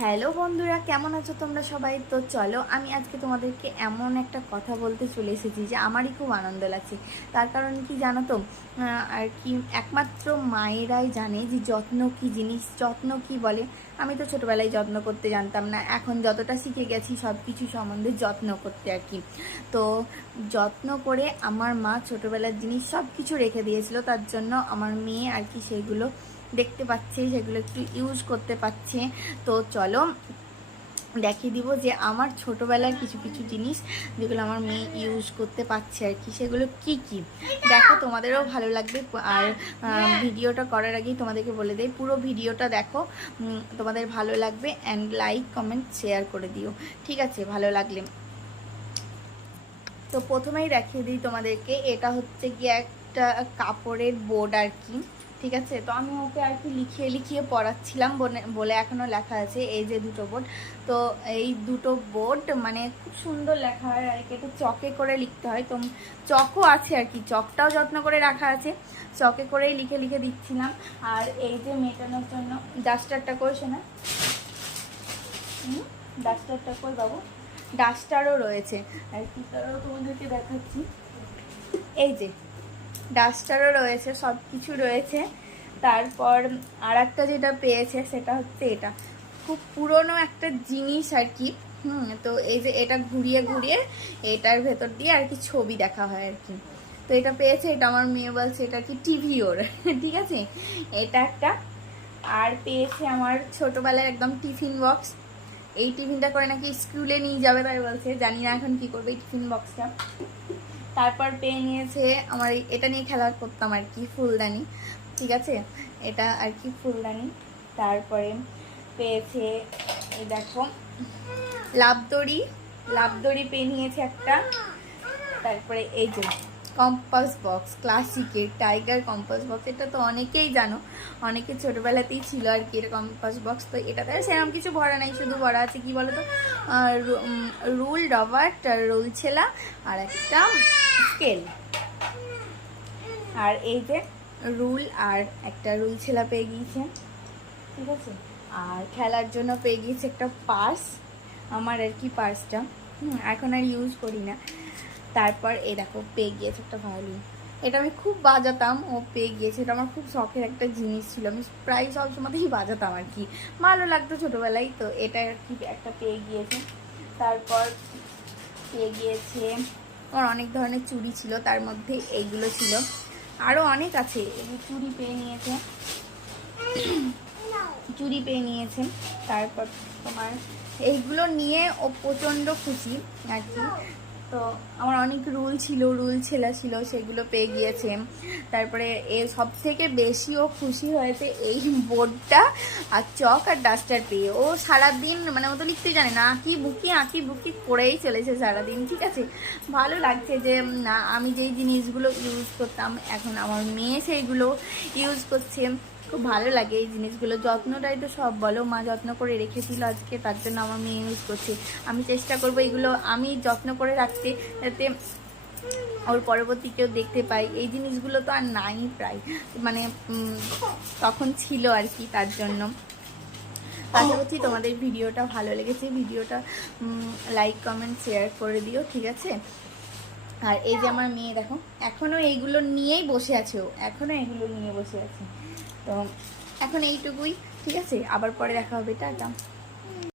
Hello বন্ধুরা, কেমন আছো তোমরা সবাই? তো চলো আমি আজকে তোমাদেরকে এমন একটা কথা বলতে চলে এসেছি যে আমারই খুব আনন্দ লাগছে। তার কারণ কি জানো তো, আর কি একমাত্র মায়েরাই জানে যে যত্ন কি জিনিস, যত্ন কি বলে। আমি তো ছোটোবেলায় যত্ন করতে জানতাম না, এখন যতটা শিখে গেছি সব কিছু সম্বন্ধে যত্ন করতে আর কি। তো যত্ন করে আমার মা ছোটোবেলার জিনিস সব কিছু রেখে দিয়েছিল, তার জন্য আমার মেয়ে আর কি সেগুলো দেখতে পাচ্ছে, সেগুলো একটু ইউজ করতে পারছে। তো চলো দেখিয়ে দিব যে আমার ছোটোবেলার কিছু কিছু জিনিস যেগুলো আমার মেয়ে ইউজ করতে পারছে আর কি, সেগুলো কি কি দেখো, তোমাদেরও ভালো লাগবে। আর ভিডিওটা করার আগেই তোমাদেরকে বলে দেই, পুরো ভিডিওটা দেখো, তোমাদের ভালো লাগবে। অ্যান্ড লাইক কমেন্ট শেয়ার করে দিও, ঠিক আছে? ভালো লাগলে। তো প্রথমেই দেখিয়ে দিই তোমাদেরকে, এটা হচ্ছে কি একটা কাপড়ের বোর্ড আর কি, ঠিক আছে? তো আমি ওকে আর কি লিখিয়ে লিখিয়ে পড়াচ্ছিলাম বলে এখনও লেখা আছে এই যে দুটো বোর্ড। তো এই দুটো বোর্ড মানে খুব সুন্দর লেখা হয় আর কি, একটু চকে করে লিখতে হয়। তো চকও আছে আর কি, চকটাও যত্ন করে রাখা আছে, চকে করেই লিখে লিখে দিচ্ছিলাম। আর এই যে মেটানোর জন্য ডাস্টারটা করেছে না, ডাস্টারটা কই বাবু, ডাস্টারও রয়েছে আর কি, তারও তোমাদেরকে দেখাচ্ছি। এই যে ডাস্টারও রয়েছে, সব কিছু রয়েছে। তারপর আর একটা যেটা পেয়েছে সেটা হচ্ছে এটা, খুব পুরনো একটা জিনিস আর কি। তো এই যে এটা ঘুরিয়ে ঘুরিয়ে এটার ভেতর দিয়ে আর কি ছবি দেখা হয় আর কি। তো এটা পেয়েছে, এটা আমার মেয়ে বলছে এটা কি টিভি ওর ঠিক আছে, এটা একটা। আর পেয়েছে আমার ছোটবেলার একদম টিফিন বক্স, এই টিফিনটা করে নাকি স্কুলে নিয়ে যাবে, তাই বলছে। জানি না এখন কি করবে এই টিফিন বক্সটা। তারপর পেয়ে নিয়েছে আমার এটা নিয়ে খেলা করতাম আর কি, ফুলদানি, ঠিক আছে? এটা আর কি ফুলদানি। তারপরে পেয়েছে এই দেখো লাভদড়ি, লাভদড়ি পেয়ে নিয়েছে একটা। তারপরে এই যে কম্পাস বক্স, ক্লাসিকের টাইগার কম্পাস বক্স, এটা তো অনেকেই জানো, অনেকে ছোটোবেলাতেই ছিল আর কি এটা কম্পাস বক্স। তো এটাতে সেরকম কিছু ভরা নাই, শুধু ভরা আছে কি বলো তো, রুল, রবার্ট, রুল ছেলা আর একটা স্কেল। আর এই যে রুল আর একটা রুল ছেলা পেয়ে গিয়েছে, ঠিক আছে? আর খেলার জন্য পেয়ে গিয়েছে একটা পার্স, আমার আর কি পার্সটা এখন আর ইউজ করি না। তারপর এই দেখো পেয়ে গিয়েছে একটা ভায়োলিন, এটা আমি খুব বাজাতাম, ও পেয়ে গিয়েছে। এটা আমার খুব শখের একটা জিনিস ছিল, আমি প্রায় সব সময়তেই বাজাতাম আর কি, ভালো লাগতো ছোটোবেলায়। তো এটা আর কি একটা পেয়ে গিয়েছে। তারপর পেয়ে গিয়েছে আমার অনেক ধরনের চুড়ি ছিল, তার মধ্যে এইগুলো ছিল, আরও অনেক আছে। এই চুড়ি পেয়ে নিয়েছে, চুড়ি পেয়ে নিয়েছে। তারপর তোমার এইগুলো নিয়ে ও প্রচণ্ড খুশি আর কি। তো আমার অনেক রুল ছিল, রুল ছেলা ছিল, সেগুলো পেয়ে গিয়েছে। তারপরে এ সব থেকে বেশি ও খুশি হয়েছে এই বোর্ডটা আর চক আর ডাস্টার পেয়ে। ও সারাদিন মানে ও তো লিখতে জানে না, আঁকি বুকি করেই চলেছে সারাদিন, ঠিক আছে? ভালো লাগছে যে না, আমি যেই জিনিসগুলো ইউজ করতাম এখন আমার মেয়ে সেইগুলো ইউজ করছে। খুব ভালো লাগে এই জিনিসগুলো, যত্নটাই তো সব বলো। মা যত্ন করে রেখেছিল আজকে, তার জন্য আমার মেয়ে ইউজ করছে। আমি চেষ্টা করবো এগুলো আমি যত্ন করে রাখতে, যাতে ওর পরবর্তী কেউ দেখতে পাই। এই জিনিসগুলো তো আর নাই প্রায়, মানে তখন ছিল আর কি, তার জন্য। আশা করছি তোমাদের ভিডিওটা ভালো লেগেছে, ভিডিওটা লাইক কমেন্ট শেয়ার করে দিও, ঠিক আছে? আর এই যে আমার মেয়ে দেখো এখনও এইগুলো নিয়েই বসে আছে, ও এখনও এগুলো নিয়ে বসে আছে। তো এখন এইটুকুই, ঠিক আছে? আবার পরে দেখা হবে, টাটা।